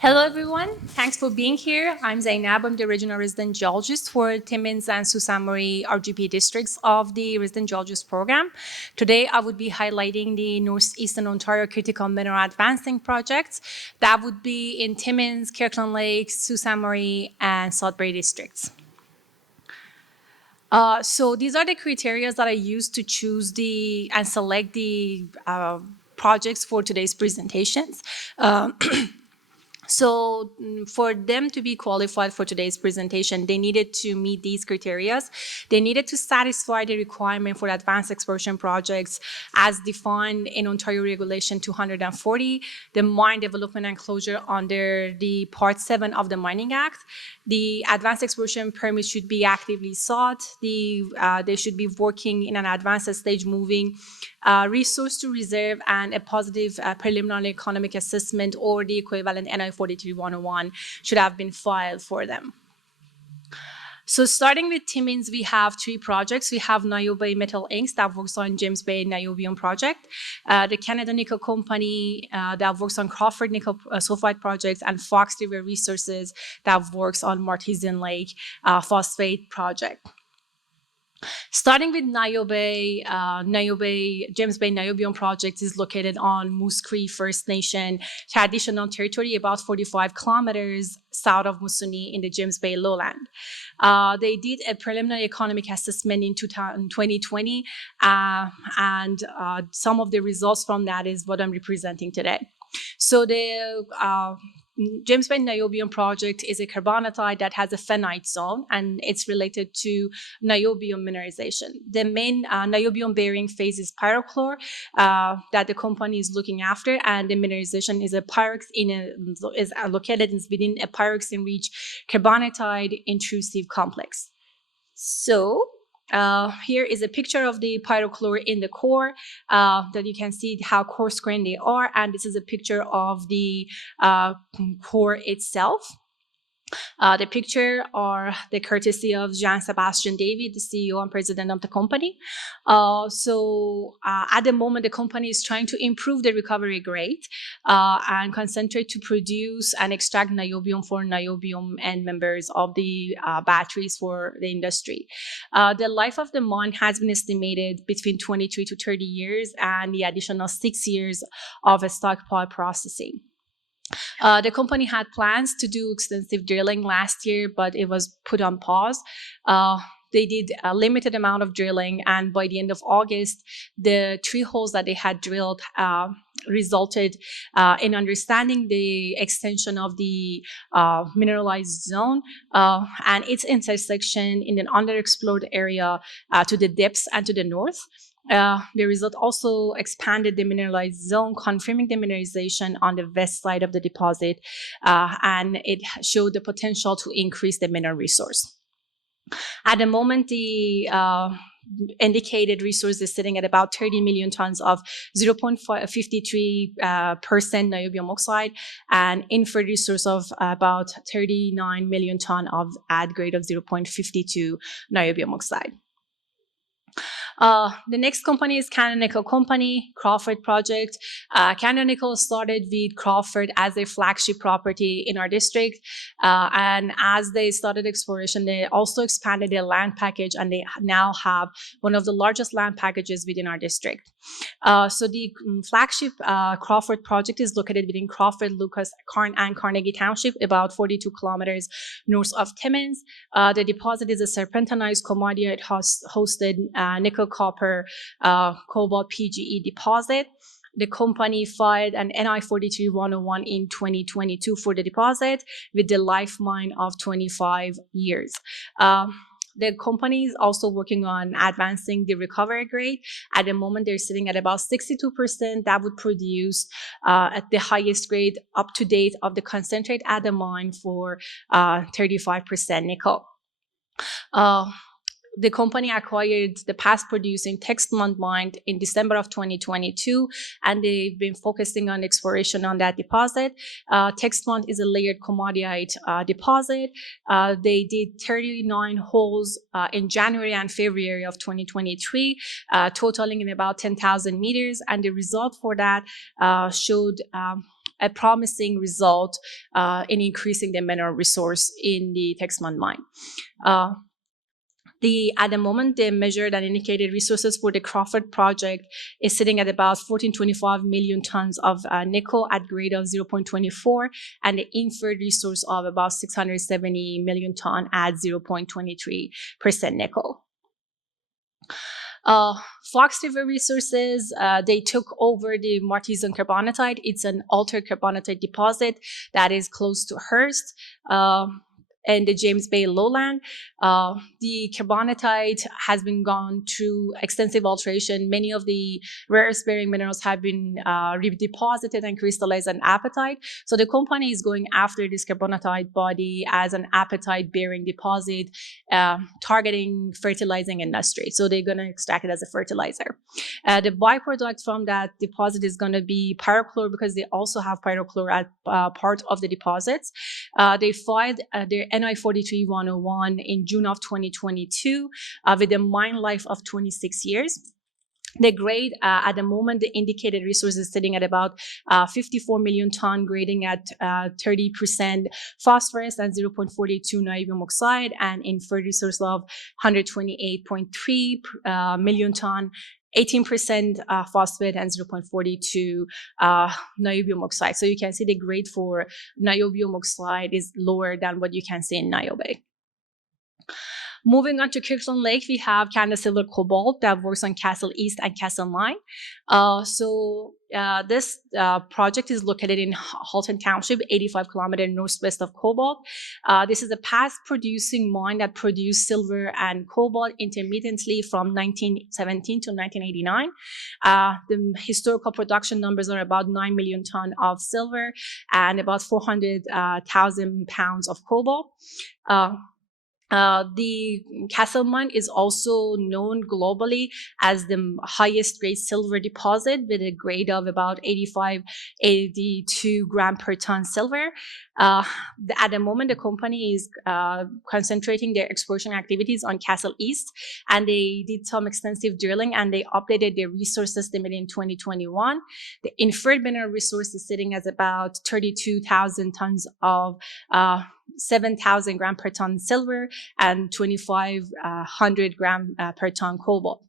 Hello, everyone. Thanks for being here. I'm Zeinab. I'm the regional resident geologist for Timmins and Sault Ste. Marie RGP districts of the resident geologist program. Today, I would be highlighting the Northeastern Ontario critical mineral advancing projects that would be in Timmins, Kirkland Lake, Sault Ste. Marie, and Sudbury districts. So these are the criteria that I use to choose and select the projects for today's presentations. So for them to be qualified for today's presentation, they needed to meet these criteria. They needed to satisfy the requirement for advanced exploration projects as defined in Ontario Regulation 240, the mine development and closure under the Part 7 of the Mining Act. The advanced exploration permit should be actively sought. They should be working in an advanced stage, moving resource to reserve, and a positive preliminary economic assessment or the equivalent NI 43-101 should have been filed for them. So starting with Timmins, we have three projects. We have Niobe Metal Inc. that works on James Bay Niobium project, the Canada Nickel Company that works on Crawford Nickel Sulfide projects, and Fox River Resources that works on Martesian Lake Phosphate project. Starting with Niobe, James Bay Niobium project is located on Moose Cree First Nation traditional territory, about 45 kilometers south of Moosonee in the James Bay lowland. They did a preliminary economic assessment in 2020, and some of the results from that is what I'm representing today. So the James Bay Niobium project is a carbonatite that has a phenite zone, and it's related to niobium mineralization. The main niobium-bearing phase is pyrochlore that the company is looking after, and the mineralization is located within a pyroxene-rich carbonatite intrusive complex. So here is a picture of the pyrochlore in the core that you can see how coarse-grained they are, and this is a picture of the core itself. The picture are the courtesy of Jean-Sebastian David, the CEO and president of the company. At the moment, the company is trying to improve the recovery rate and concentrate to produce and extract niobium for niobium end members of the batteries for the industry. The life of the mine has been estimated between 23 to 30 years, and the additional 6 years of a stockpile processing. The company had plans to do extensive drilling last year, but it was put on pause. They did a limited amount of drilling, and by the end of August, the 3 holes that they had drilled resulted in understanding the extension of the mineralized zone and its intersection in an underexplored area to the depths and to the north. The result also expanded the mineralized zone, confirming the mineralization on the west side of the deposit, and it showed the potential to increase the mineral resource. At the moment, the indicated resource is sitting at about 30 million tons of 0.53% niobium oxide, and inferred resource of about 39 million ton of add grade of 0.52 niobium oxide. The next company is Canada Nickel Company, Crawford project. Canada Nickel started with Crawford as a flagship property in our district. And as they started exploration, they also expanded their land package, and they now have one of the largest land packages within our district. So the flagship Crawford project is located within Crawford, Lucas, and Carnegie Township, about 42 kilometers north of Timmins. The deposit is a serpentinized commodite hosted nickel, copper, cobalt, PGE deposit. The company filed an NI 43-101 in 2022 for the deposit with the life mine of 25 years. The company is also working on advancing the recovery rate. At the moment, they're sitting at about 62%. That would produce at the highest grade up to date of the concentrate at the mine for 35% nickel. The company acquired the past-producing Textmont mine in December of 2022, and they've been focusing on exploration on that deposit. Textmont is a layered commodite deposit. They did 39 holes in January and February of 2023, totaling in about 10,000 meters, and the result for that showed a promising result in increasing the mineral resource in the Texman mine. At the moment, the measured and indicated resources for the Crawford project is sitting at about 1425 million tons of nickel at grade of 0.24, and the inferred resource of about 670 million ton at 0.23% nickel. Fox River Resources, they took over the Martesian carbonatite. It's an altered carbonatite deposit that is close to Hearst. And the James Bay lowland. The carbonatite has been gone through extensive alteration. Many of the rare earth-bearing minerals have been redeposited and crystallized an apatite. So the company is going after this carbonatite body as an apatite-bearing deposit, targeting fertilizing industry. So they're going to extract it as a fertilizer. The byproduct from that deposit is going to be pyrochlore, because they also have pyrochlore at part of the deposits. They filed their NI 43-101 in June of 2022 with a mine life of 26 years. The grade, at the moment, the indicated resource is sitting at about 54 million ton, grading at 30% phosphorus and 0.42 niobium oxide, and inferred resource of 128.3 million ton, 18% phosphate and 0.42 niobium oxide. So you can see the grade for niobium oxide is lower than what you can see in Niobe. Moving on to Kirkland Lake, we have Canada Silver Cobalt that works on Castle East and Castle Mine. This project is located in Halton Township, 85 kilometers northwest of Cobalt. This is a past producing mine that produced silver and cobalt intermittently from 1917 to 1989. The historical production numbers are about 9 million ton of silver and about 400,000 pounds of cobalt. The Castle Mine is also known globally as the highest grade silver deposit, with a grade of about 82 gram per ton silver. At the moment, the company is concentrating their exploration activities on Castle East, and they did some extensive drilling, and they updated their resource estimate in 2021. The inferred mineral resource is sitting as about 32,000 tons of 7,000 gram per ton silver and 2,500 gram per ton cobalt.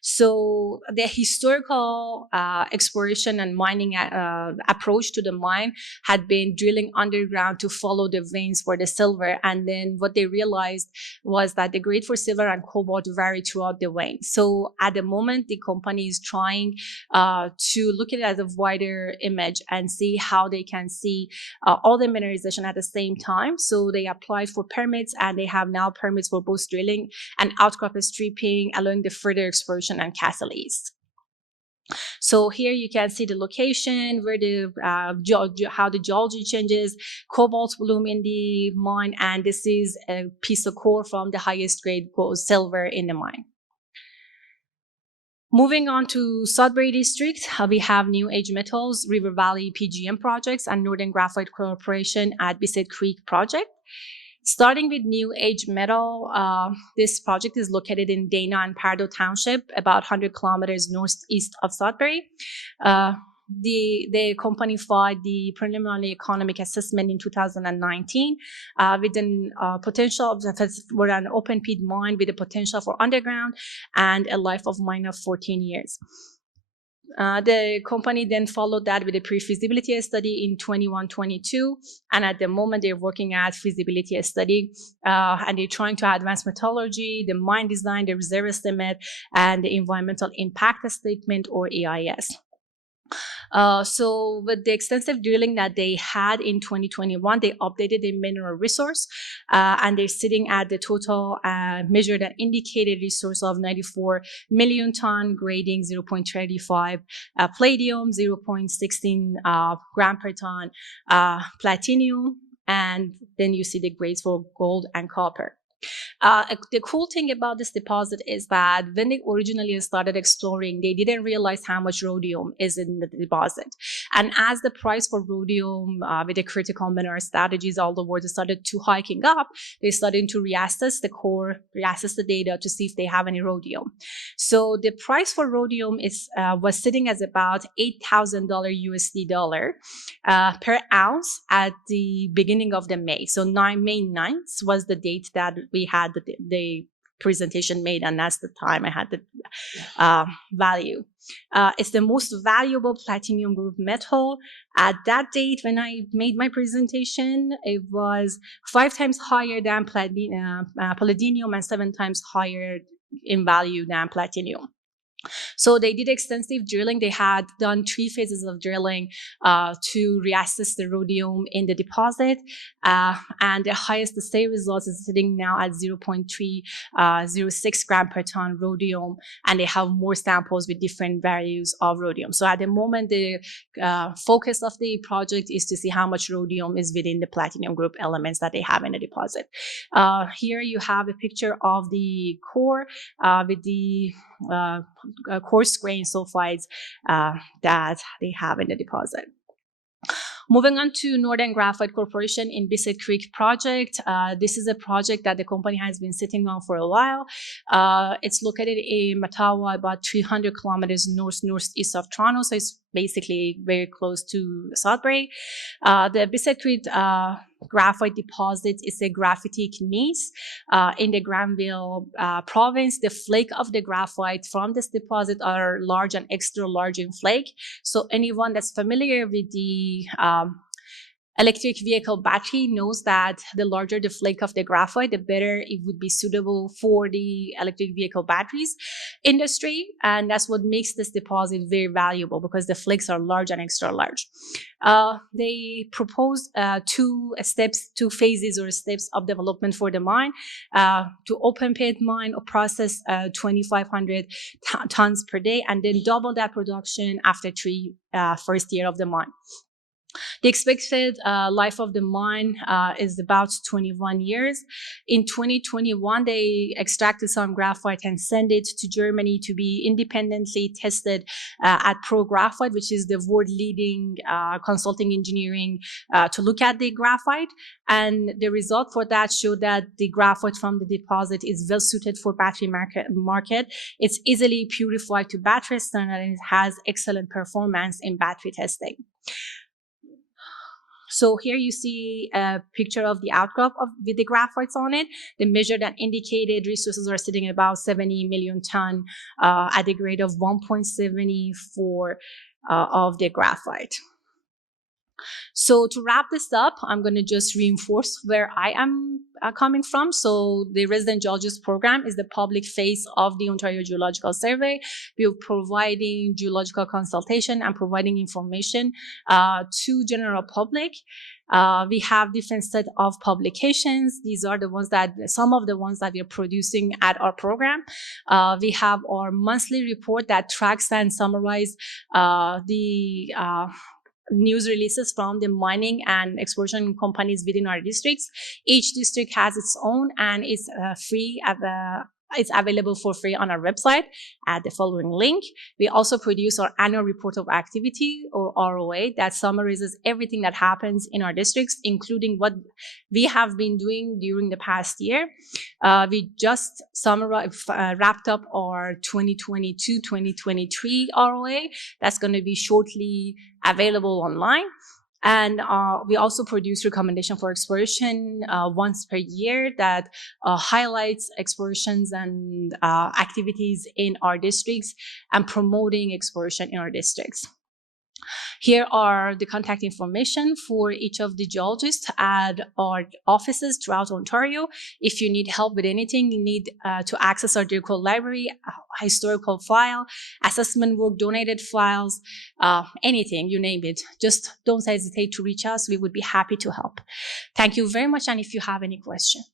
So the historical exploration and mining approach to the mine had been drilling underground to follow the veins for the silver. And then what they realized was that the grade for silver and cobalt varied throughout the vein. So at the moment, the company is trying to look at it as a wider image and see how they can see all the mineralization at the same time. So they applied for permits, and they have now permits for both drilling and outcrop stripping, allowing the further exploration and Castle East. So here you can see the location where the how the geology changes, cobalt bloom in the mine, and this is a piece of core from the highest grade gold silver in the mine. Moving on to Sudbury District, we have New Age Metals, River Valley PGM projects, and Northern Graphite Corporation at Bissett Creek project. Starting with New Age Metal, this project is located in Dana and Pardo Township, about 100 kilometers northeast of Sudbury. The company filed the preliminary economic assessment in 2019 with an potential for an open pit mine with a potential for underground and a life of mine of 14 years. The company then followed that with a pre-feasibility study in 21-22, and at the moment they're working at feasibility study, and they're trying to advance metallurgy, the mine design, the reserve estimate, and the environmental impact statement, or EIS. So with the extensive drilling that they had in 2021, they updated the mineral resource, and they're sitting at the total measured and indicated resource of 94 million ton, grading 0.35 palladium, 0.16 gram per ton platinum, and then you see the grades for gold and copper. The cool thing about this deposit is that when they originally started exploring, they didn't realize how much rhodium is in the deposit. And as the price for rhodium with the critical mineral strategies all the world started to hiking up, they started to reassess the core, reassess the data to see if they have any rhodium. So the price for rhodium was sitting as about $8,000 USD per ounce at the beginning of the May. So May 9th was the date that we had the presentation made, and that's the time I had the value. It's the most valuable platinum group metal. At that date, when I made my presentation, it was 5 times higher than palladium and 7 times higher in value than platinum. So they did extensive drilling. They had done 3 phases of drilling to reassess the rhodium in the deposit. And the highest assay results is sitting now at 0.306 gram per ton rhodium. And they have more samples with different values of rhodium. So at the moment, the focus of the project is to see how much rhodium is within the platinum group elements that they have in the deposit. Here you have a picture of the core with the coarse grain sulfides that they have in the deposit. Moving on to Northern Graphite Corporation in Bissett Creek project. This is a project that the company has been sitting on for a while. It's located in Mattawa, about 300 kilometers northeast of Toronto, so it's basically very close to Sudbury. The Bissett Creek graphite deposit is a graphitic gneiss in the Granville province. The flake of the graphite from this deposit are large and extra large in flake. So anyone that's familiar with the electric vehicle battery knows that the larger the flake of the graphite, the better it would be suitable for the electric vehicle batteries industry. And that's what makes this deposit very valuable, because the flakes are large and extra large. They proposed 2 phases or steps of development for the mine, to open pit mine or process 2,500 tons per day, and then double that production after first year of the mine. The expected life of the mine is about 21 years. In 2021, they extracted some graphite and sent it to Germany to be independently tested at Pro Graphite, which is the world-leading consulting engineering to look at the graphite. And the result for that showed that the graphite from the deposit is well suited for battery market. It's easily purified to battery standard, and it has excellent performance in battery testing. So here you see a picture of the outcrop with the graphites on it. The measured and indicated resources are sitting at about 70 million ton at a grade of 1.74 of the graphite. So to wrap this up, I'm going to just reinforce where I am coming from. So the Resident Geologist program is the public face of the Ontario Geological Survey. We are providing geological consultation and providing information to general public. We have different set of publications. These are the ones some of the ones that we are producing at our program. We have our monthly report that tracks and summarizes the news releases from the mining and exploration companies within our districts. Each district has its own, and it's free it's available for free on our website at the following link. We also produce our annual report of activity, or ROA, that summarizes everything that happens in our districts, including what we have been doing during the past year. We just wrapped up our 2022-2023 ROA. That's going to be shortly available online. And we also produce recommendation for exploration once per year that highlights explorations and activities in our districts and promoting exploration in our districts. Here are the contact information for each of the geologists at our offices throughout Ontario. If you need help with anything, you need to access our geological library, historical file, assessment work, donated files, anything, you name it. Just don't hesitate to reach us. We would be happy to help. Thank you very much. And if you have any questions.